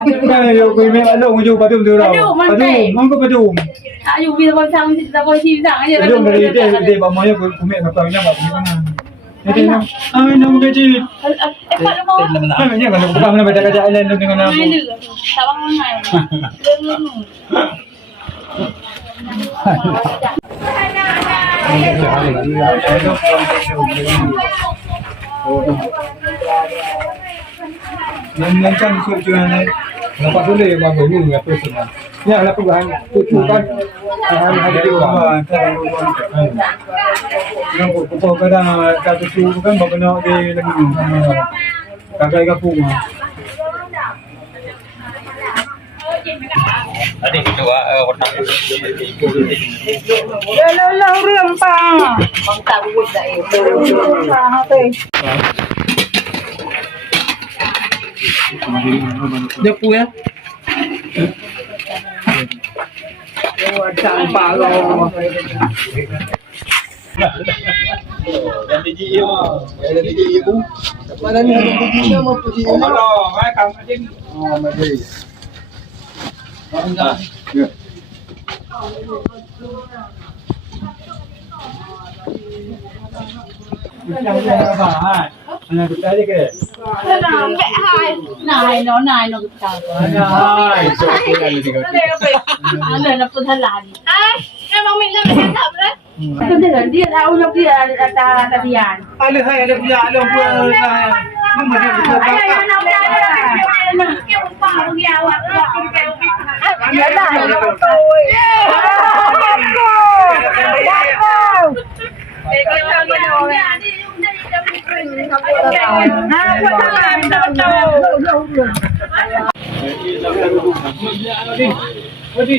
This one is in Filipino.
Yo ko may ano ko pa dum duro. Padum, ko padum. Ayo bila bang sang da boy si sang aja. Padum dari dia ba mo yo ko me na pa niya ba ko na. Ito na. Ay nang gaji. Paano mo? Ano niya kan ko na ba daga jalan ng nga na. Tawang mo nga. Yang kan sujuan nampak dulu ya bang ini apa semua. Ya lah perubahan kucukan hari itu yang pokok kadang kata tu kan bapak di lagi kakak kapung. Tadi gitu warna Lang rin pa. Pagtawid na ito. Dia punya. Saan pa yang di GIO. Ada di ibu. Mana ni ada di dia mau pergi. Oh, mai kamu aja. Oh, mari. Ya. Ano kita aja ke? Nai no kita. Ay, so kaya ni sigaw. Ano na po halali. Ay, emang may lang sa tablet. Ito din, dia tahu nak dia tadian. Ala hay, ala punya, ala punya. Mama dia betul. Ayo nak dia. Kau pa dia awak. Ada dah. Odi.